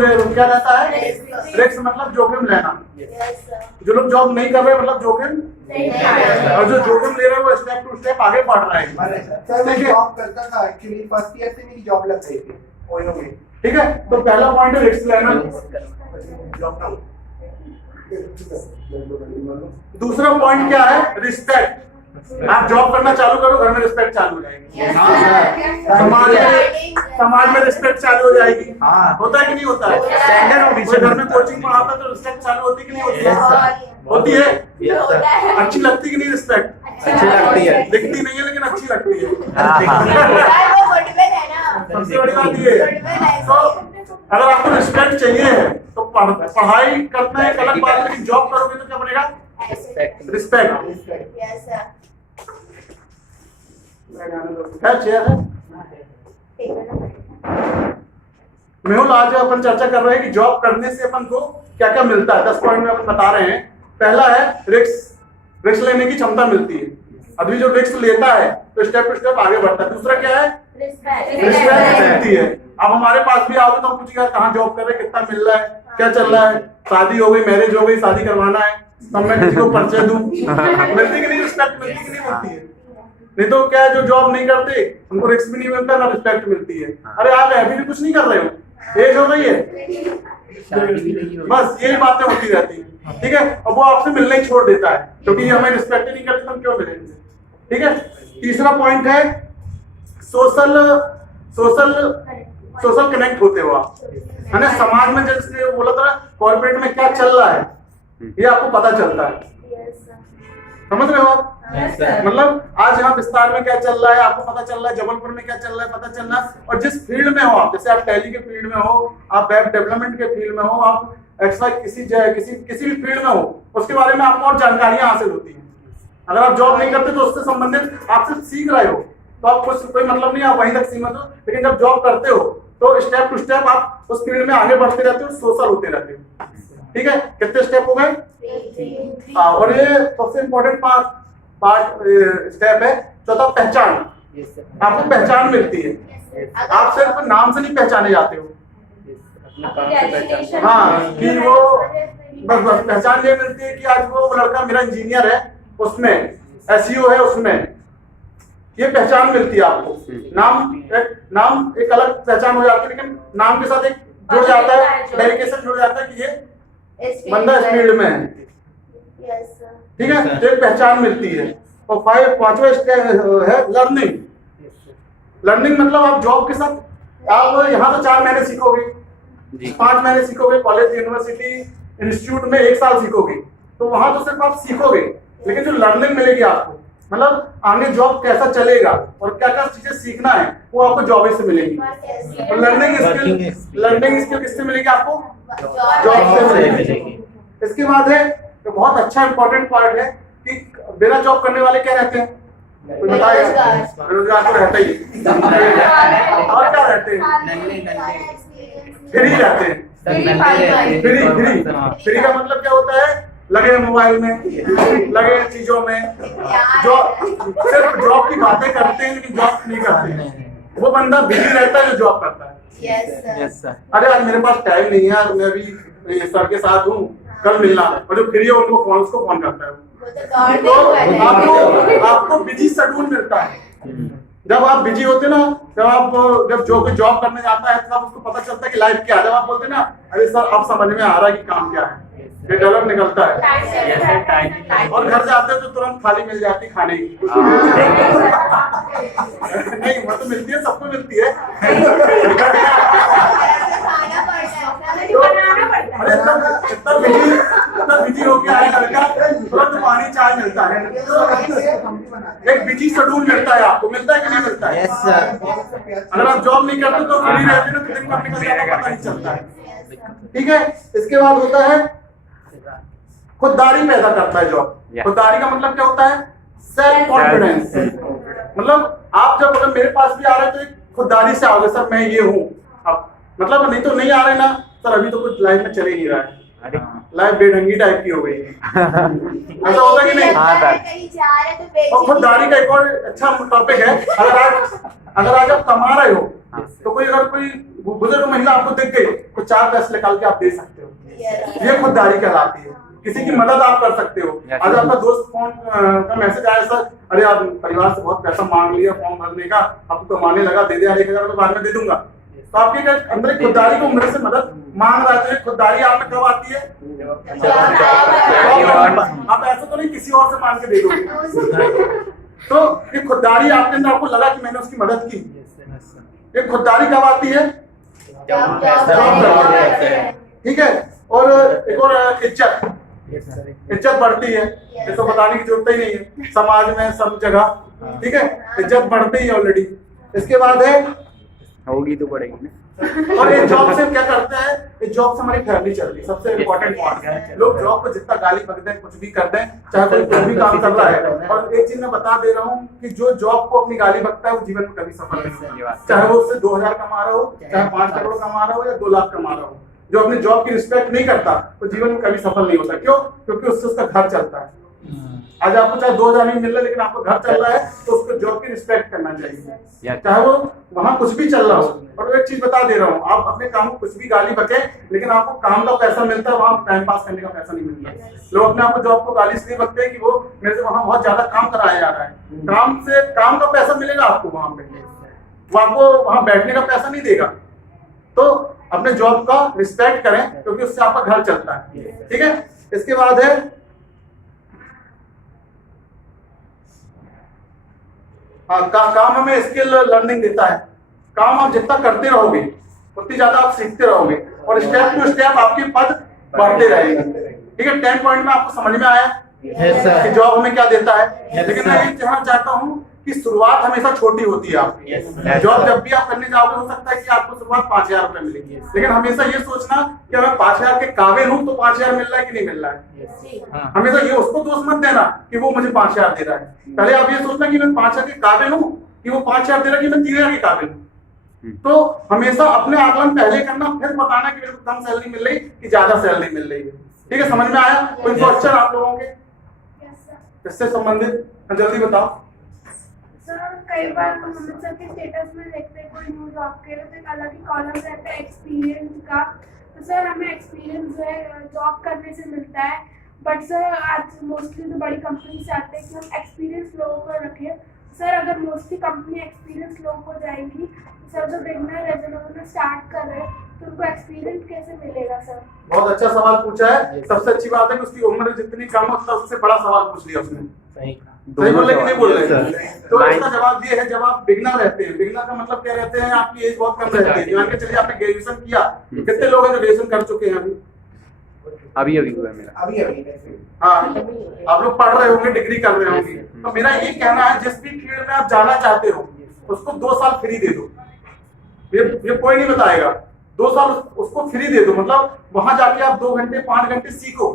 क्या रहता है, रिस्क मतलब जोखिम लेना। जो लोग जॉब नहीं कर रहे मतलब जोखिम, और जो जोखिम ले रहे हैं वो स्टेप टू स्टेप आगे बढ़ रहे हैं। सर मैं जॉब करता था एक्चुअली, फर्स्ट ईयर से मेरी जॉब लग गई थी ओयो में। ठीक है, तो पहला पॉइंट है रिस्क लेना। दूसरा पॉइंट क्या है, रिस्पेक्ट। आप जॉब करना चालू करो, घर में रिस्पेक्ट चालू हो जाएगी, समाज में रिस्पेक्ट चालू हो जाएगी। होता है कि नहीं होता है? स्टैंडर्ड होगी। घर में कोचिंग पढ़ाता है तो रिस्पेक्ट चालू होती कि नहीं होती है? होती है। अच्छी लगती कि नहीं रिस्पेक्ट? अच्छी लगती है, दिखती नहीं है लेकिन अच्छी लगती है। सबसे बड़ी बात ये है। तो अगर आपको रिस्पेक्ट चाहिए है तो पढ़ाई करना है एक अलग बात है, लेकिन जॉब करोगे तो क्या बनेगा, रिस्पेक्ट। क्या चेयर है मेहुल, आज अपन चर्चा कर रहे हैं कि जॉब करने से अपन को क्या क्या मिलता है। 10 पॉइंट में अपन बता रहे हैं। पहला है रिस्क लेने की क्षमता मिलती है। अभी जो रिस्क लेता है तो स्टेप टू स्टेप आगे बढ़ता है। दूसरा क्या है, रिस्पेक्ट मिलती है। अब हमारे पास भी आओगे तो हम पूछेंगे कहाँ जॉब कर रहे हैं, कितना मिल रहा है, क्या चल रहा है, शादी हो गई, मैरिज हो गई, शादी करवाना है, तब मैं किसी को परिचय दूं। मिलती कि नहीं रिस्पेक्ट, मिलती कि नहीं मिलती है? नहीं तो क्या है, जो जॉब नहीं करते उनको रिस्क भी नहीं मिलता ना रिस्पेक्ट मिलती है। अरे आप अभी भी कुछ नहीं कर रहे हो, एज हो गई है, बस यही बातें होती रहती है। ठीक है, अब वो आपसे मिलना ही छोड़ देता है क्योंकि हमें रिस्पेक्ट ही नहीं करते, हम क्यों मिलेंगे। ठीक है, तीसरा पॉइंट है सोशल कनेक्ट होते हो आप, है ना। समाज में जैसे बोला था कॉर्पोरेट में क्या चल रहा है ये आपको पता चलता है, समझ रहे हो आप? मतलब आज यहाँ विस्तार में क्या चल रहा है आपको पता चल रहा है, जबलपुर में क्या चल रहा है पता चल रहा है। और जिस फील्ड में हो आप, जैसे आप टैली के फील्ड में हो, आप वेब डेवलपमेंट के फील्ड में हो, आप एक्स्ट्रा किसी भी फील्ड में हो, उसके बारे में आपको और जानकारियां हासिल होती हैं। अगर आप जॉब नहीं करते तो उससे संबंधित आप सिर्फ सीख रहे हो तो आप कुछ कोई मतलब नहीं, आप वहीं तक सीमित हो। लेकिन जब जॉब करते हो तो स्टेप टू स्टेप आप उस फील्ड में आगे बढ़ते रहते हो, सोशल होते रहते हो। ठीक है, कितने स्टेप हो गए? और ये सबसे इम्पोर्टेंट पार्ट स्टेप है चौथा, पहचान। आपको पहचान मिलती है, आप सिर्फ नाम से नहीं पहचाने जाते हो। हाँ, कि वो बस पहचान ये मिलती है कि आज वो लड़का मेरा इंजीनियर है, उसमें एसईओ है, उसमें ये पहचान मिलती है आपको। नाम एक अलग पहचान हो जाती है, लेकिन नाम के साथ एक जुड़ जाता है, डेडिकेशन जुड़ जाता है कि ये बंदा इस फील्ड में है। ठीक है, तो एक पहचान मिलती है। और पांचवा स्टेप है लर्निंग। लर्निंग मतलब आप जॉब के साथ, आप यहाँ तो 4 महीने सीखोगे, 5 महीने सीखोगे, कॉलेज यूनिवर्सिटी इंस्टीट्यूट में 1 साल सीखोगे, तो वहां तो सिर्फ आप सीखोगे, लेकिन जो लर्निंग मिलेगी आपको, मतलब आगे जॉब कैसा चलेगा और क्या क्या चीजें सीखना है वो आपको जॉब से मिलेगी। और लर्निंग स्किल किससे मिलेगी आपको? जॉब से मिलेगी। इसके बाद है तो बहुत अच्छा इंपॉर्टेंट पार्ट है कि बिना जॉब करने वाले क्या रहते हैं, कोई बताएगा? बेरोजगार तो रहता ही, और क्या रहते हैं? फ्री रहते हैं। फ्री का मतलब क्या होता है? लगे मोबाइल में, लगे चीजों में, जो सिर्फ जॉब की बातें करते हैं लेकिन जॉब नहीं करते हैं। वो बंदा बिजी रहता है जो जॉब करता है। अरे आज मेरे पास टाइम नहीं है यार, मैं अभी सर के साथ हूँ, कल मिलना। और जो फ्री है उसको फोन करता है। तो आपको बिजी शेड्यूल मिलता है। जब आप बिजी होते ना, जब जो कोई जॉब करने जाता है तब उसको पता चलता है कि लाइफ क्या है। जब आप बोलते ना अरे सर अब समझ में आ रहा है कि काम क्या है, ये डायलॉग निकलता है। और घर जाते हैं तो तुरंत थाली मिल जाती खाने की। नहीं वो तो मिलती है, सबको मिलती है। इतना बिजी हो गया है लड़का, तुरंत पानी चाय मिलता है। एक बिजी शेड्यूल मिलता है आपको, मिलता है कि नहीं मिलता है? अगर आप जॉब नहीं करते तो फ्री रहते ना, तो दिन कब निकल जाता पता नहीं चलता है। ठीक है, इसके बाद होता है खुददारी पैदा करता है जॉब। खुददारी का मतलब क्या होता है? Self confidence. मतलब आप जब अगर मेरे पास भी आ रहे हैं तो एक खुददारी से आओगे, सर मैं ये हूँ। अब मतलब नहीं तो नहीं आ रहे ना सर, अभी तो कुछ लाइफ में चल ही नहीं रहा है, लाइफ बेढंगी टाइप की हो गई है। ऐसा होता कि नहीं? और खुददारी का एक और अच्छा टॉपिक है। अगर आज आप कमा रहे हो तो कोई अगर कोई बुजुर्ग महिला आपको दिख गई तो 4 पैसे निकाल के आप दे सकते हो, ये खुददारी कहलाती है। किसी की मदद आप कर सकते हो। आज आपका दोस्त फोन का मैसेज आया, सर अरे आप परिवार से बहुत पैसा मांग लिया फॉर्म भरने का, आपको कमाने लगा, दे दे 1,000 बाद में दे दूंगा। तो आपके अंदर एक खुददारी को मेरे से मदद मांग रहा है। खुददारी आप में कब आती है? आप ऐसा तो नहीं किसी और से मांग के दे दोगे। तो ये खुददारी आपके अंदर, आपको लगा कि मैंने उसकी मदद की। ये खुददारी कब आती है? ठीक है। और एक और इज्जत बढ़ती है, ये तो बताने की जरूरत ही नहीं है, समाज में सब जगह। ठीक है, इज्जत बढ़ती है ऑलरेडी। इसके बाद है, होगी तो बढ़ेगी ना। और ये जॉब से क्या करते हैं, ये जॉब से हमारी फैमिली चल रही है। सबसे इम्पोर्टेंट पॉइंट है, लोग जॉब को जितना गाली बक दें, कुछ भी कर दें, चाहे कोई कुछ भी काम कर रहा है। और एक चीज मैं बता दे रहा हूँ कि जो जॉब को अपनी गाली बकता है वो जीवन में कभी सफल नहीं होगा। चाहे वो उससे 2,000 कमा रहा हो, चाहे 5 करोड़ कमा रहा हो या 2 लाख कमा रहा हो। जो अपनी जॉब की रिस्पेक्ट नहीं करता तो जीवन में कभी सफल नहीं होता। क्यों? क्योंकि उससे उसका घर चलता है। आज आपको चाहे 2,000 नहीं मिल रहा, लेकिन आपको घर चल रहा है तो उसको जॉब की रिस्पेक्ट करना चाहिए, चाहे वो वहां कुछ भी चल रहा हो। और एक चीज बता दे रहा हूँ, आप अपने काम को कुछ भी गाली बके, लेकिन आपको काम का पैसा मिलता है, वहां टाइम पास करने का पैसा नहीं मिलता। लोग अपने आपको जॉब को गाली इसलिए बकते हैं कि वो मेरे से वहां बहुत ज्यादा काम कराया जा रहा है। काम का पैसा मिलेगा आपको वहां पे, वो आपको वहां बैठने का पैसा नहीं देगा। तो अपने जॉब का रिस्पेक्ट करें, क्योंकि उससे आपका घर चलता है। ठीक है। इसके बाद है, हाँ, काम हमें स्किल लर्निंग देता है। काम आप जितना करते रहोगे उतनी ज्यादा आप सीखते रहोगे, और स्टेप टू स्टेप आपके पद बढ़ते रहेंगे। ठीक है। 10 पॉइंट में आपको समझ में आया कि जॉब हमें क्या देता है। लेकिन मैं ये कहना चाहता हूँ कि शुरुआत हमेशा छोटी होती है आपकी। जॉब जब भी आप करने जाओगे, हो सकता है कि आपको शुरुआत 5,000 रुपए मिलेगी, लेकिन हमेशा ये सोचना कि अगर 5,000 के काबिल हूँ तो 5,000 मिल रहा है कि नहीं मिल रहा है। हमेशा ये उसको दोष मत देना कि वो मुझे 5,000 दे रहा है। पहले आप ये सोचना कि मैं 5,000 के काबिल हूँ, कि वो 5,000 दे रहा है कि मैं 3,000 के काबिल हूँ। तो हमेशा अपने आकलन पहले करना, फिर बताना कि मेरे को कम सैलरी मिल रही कि ज्यादा सैलरी मिल रही है। ठीक है, समझ में आया? कोई क्वेश्चन आप लोगों के इससे संबंधित? जल्दी बताओ। सर कई बार हम सर के स्टेटस में देखते हैं कोई न्यूज आपके लिए, तो एक अलग ही कॉलम रहता है एक्सपीरियंस का। तो सर हमें एक्सपीरियंस जो है जॉब करने से मिलता है, बट सर आज मोस्टली तो बड़ी कंपनी से आते हैं कि हम एक्सपीरियंस लोगों को रखें। सर अगर मोस्टली कंपनी एक्सपीरियंस लोगों को जाएंगी, सर जो बिगनर है, जो लोगों ने स्टार्ट कर रहे हैं, तो उनको एक्सपीरियंस कैसे मिलेगा? सर बहुत अच्छा सवाल पूछा है। सबसे अच्छी बात है कि उसकी उम्र जितनी कम हो उससे बड़ा सवाल पूछ लिया उसने। सही बोल रहे कि नहीं बोल रहे? तो इसका जवाब ये है, जब आप बिगनर रहते हैं, बिगनर का मतलब क्या रहते हैं, आपकी एज बहुत कम रहती है। मान के चलिए आपने ग्रेजुएशन किया, कितने लोग हैं जो ग्रेजुएशन कर चुके हैं अभी हुआ मेरा अभी हाँ, आप लोग पढ़ रहे होंगे, डिग्री कर रहे होंगे। तो मेरा ये कहना है, जिस भी फील्ड में आप जाना चाहते हो उसको 2 साल फ्री दे दो। ये कोई नहीं बताएगा। 2 साल उसको फ्री दे दो, मतलब वहां जाके आप 2 घंटे 5 घंटे सीखो।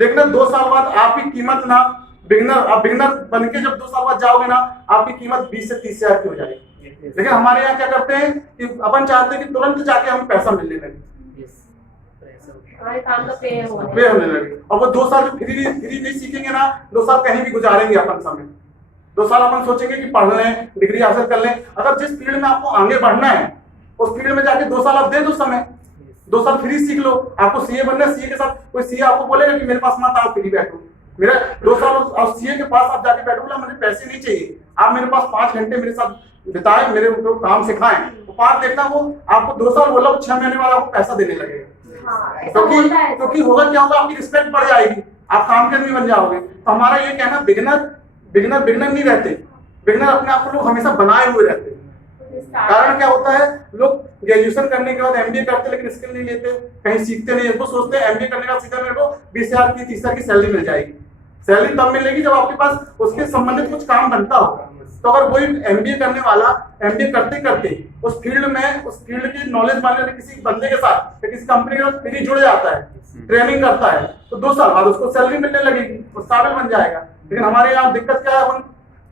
देखना 2 साल बाद आपकी कीमत ना, आप बिगनर बन के जब 2 साल बाद जाओगे ना, आपकी कीमत 20 से 30 हजार की हो जाएगी। लेकिन हमारे यहाँ क्या करते हैं कि अपन चाहते हैं कि तुरंत जाके हमें पैसा मिलने लगे, काम का पे होने लगे। और वो 2 साल फ्री नहीं सीखेंगे ना, 2 साल कहीं भी गुजारेंगे अपन समय। 2 साल अपन सोचेंगे कि पढ़ लें, डिग्री हासिल कर लें। अगर जिस फील्ड में आपको आगे बढ़ना है उस फील्ड में जाके 2 साल आप दे दो समय, 2 साल फ्री सीख लो। आपको सीए बनना है, सीए के साथ कोई सीए आपको बोलेगा कि मेरे पास मत आओ, फ्री बैठो। मेरा 2 साल सीए के पास आप जाके बैठो, बोला मुझे पैसे नहीं चाहिए, आप मेरे पास 5 घंटे मेरे साथ बिताए, मेरे उनको काम सिखाएं, तो 5 देखना वो आपको 2 साल बोला 6 महीने बाद आपको पैसा देने लगेगा। क्योंकि होगा क्या होगा, आपकी रिस्पेक्ट बढ़ जाएगी, आप काम के आदमी बन जाओगे। तो हमारा ये कहना, बिगनर नहीं रहते, बिगनर अपने आप को लोग हमेशा बनाए हुए रहते हैं। कारण क्या होता है, लोग ग्रेजुएशन करने के बाद एमबीए करते लेकिन स्किल नहीं लेते, कहीं सीखते नहीं। वो सोचते हैं एमबीए करने का सीधा मेरे को 20,000 की 30,000 की सैलरी मिल जाएगी। सैलरी तब मिलेगी जब आपके पास उसके संबंधित कुछ काम बनता होगा। तो अगर कोई एमबीए करने वाला एमबीए करते करते उस फील्ड की नॉलेज वाले किसी बंदे के साथ या किसी कंपनी के साथ फ्री जुड़ जाता है, ट्रेनिंग करता है, तो 2 साल बाद उसको सैलरी मिलने लगेगी, वो काबिल बन जाएगा। लेकिन हमारे यहाँ दिक्कत क्या है, हम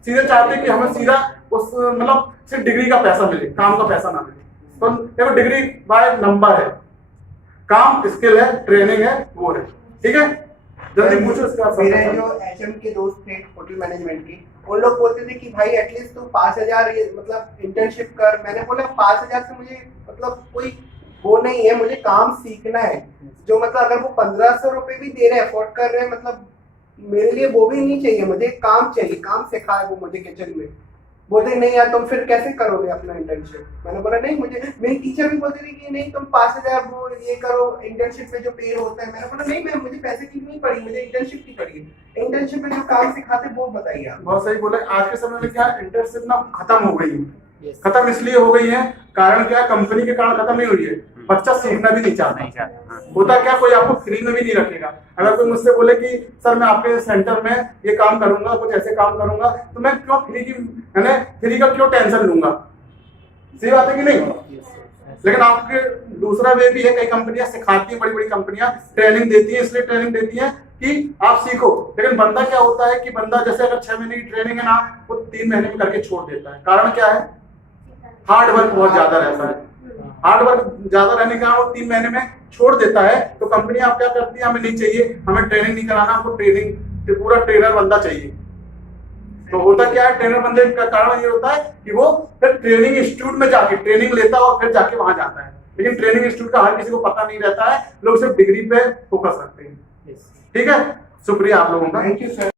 सीधे चाहते हैं कि हमें सीधा उस मतलब सिर्फ डिग्री का पैसा मिले, काम का पैसा ना मिले। तो देखो डिग्री बाय नंबर है, काम स्किल है, ट्रेनिंग है, वो है। ठीक है, जल्दी पूछो उसके बाद मेरे समझा। जो एचएम के दोस्त थे होटल मैनेजमेंट के, उन लोग बोलते थे कि भाई एटलीस्ट तू 5,000 मतलब इंटर्नशिप कर। मैंने बोला 5,000 से मुझे मतलब कोई वो नहीं है, मुझे काम सीखना है। जो मतलब अगर वो 1,500 रुपए भी दे रहे हैं, अफोर्ड कर रहे हैं, मतलब मेरे लिए वो भी नहीं चाहिए, मुझे काम चाहिए, काम सिखाए वो मुझे किचन में। बोलते नहीं यार तुम फिर कैसे करोगे अपना इंटर्नशिप। मैंने बोला नहीं, मुझे मेरी टीचर भी बोलती थी कि नहीं तुम 5,000 वो ये करो इंटर्नशिप में जो पे होता है। मैंने बोला नहीं मैं मुझे पैसे की नहीं पड़ी, मुझे इंटर्नशिप की पड़ी है। इंटर्नशिप में जो काम सिखाते वो बताइए आप। बहुत सही बोले। आज के समय में क्या इंटर्नशिप ना खत्म हो गई है। खत्म इसलिए हो गई है, कारण क्या, कंपनी के कारण खत्म नहीं हुई है, बच्चा सीखना भी नहीं चाहता। होता क्या, कोई आपको फ्री में भी नहीं रखेगा। अगर कोई मुझसे बोले कि सर मैं आपके सेंटर में ये काम करूंगा, कुछ ऐसे काम करूंगा, तो मैं क्यों फ्री का क्यों टेंशन लूंगा। सही बात है कि नहीं। लेकिन आपके दूसरा वे भी है, कई कंपनियां सिखाती हैं, बड़ी बड़ी कंपनियां ट्रेनिंग देती हैं, इसलिए ट्रेनिंग देती हैं कि आप सीखो। लेकिन बंदा क्या होता है कि बंदा जैसे अगर 6 महीने की ट्रेनिंग है ना, वो 3 महीने में करके छोड़ देता है। कारण क्या है, हार्ड वर्क बहुत ज्यादा रहता है। हार्ड वर्क ज्यादा रहने के कारण वो 3 महीने में छोड़ देता है। तो कंपनी आप क्या करती है, हमें नहीं चाहिए, हमें ट्रेनिंग नहीं कराना, आपको ट्रेनिंग पूरा ट्रेनर बंदा चाहिए। तो होता क्या है, ट्रेनर बंदे का कारण ये होता है कि वो फिर ट्रेनिंग इंस्टीट्यूट में जाके ट्रेनिंग लेता है और फिर जाके वहां जाता है। लेकिन ट्रेनिंग इंस्टीट्यूट का हर किसी को पता नहीं रहता है, लोग सिर्फ डिग्री पे फोकस रखते हैं। ठीक है, शुक्रिया आप लोगों का। Thank you sir.